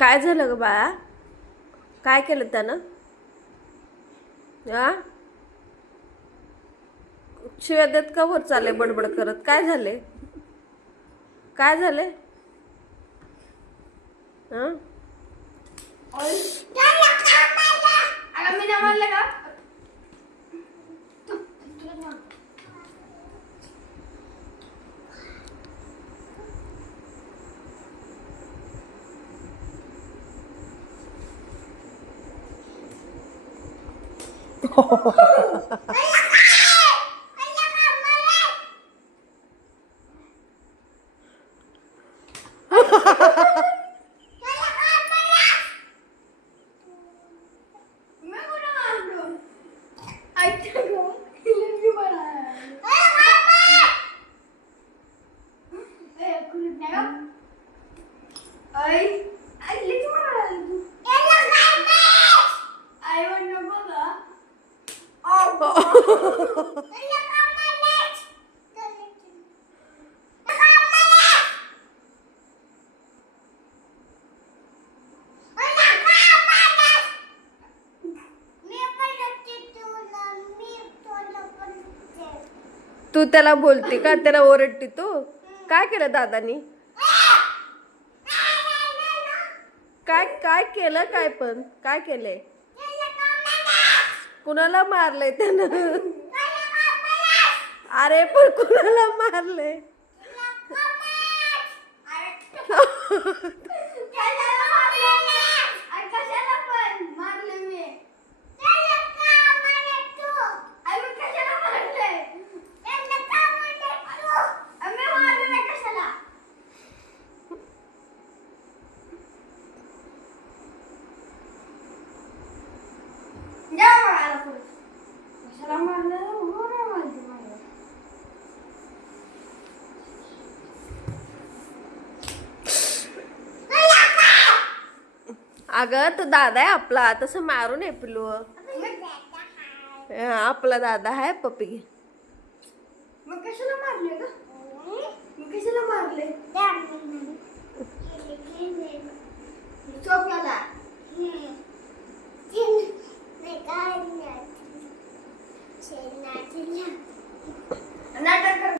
काय झालं ग बाळा? काय केलं त्यानं? हा, शिव्या देत का वर चाले बडबड करत? काय झाले? काय झाले? हा, मी नाही मारलं का? तू त्याला बोलते का? त्याला ओरडते तू? काय केलं दादानी? काय काय केलं? काय पण काय केलंय? कुणाला मारलंय त्यानं? अरे पण कुणाला मारलंय? अगं तो दादा आहे आपला, तसं मारू नये पिलू. आपला दादा आहे पप्पी. मग कशाला मारले ग? मग कशाला मारले? चोपला नाटक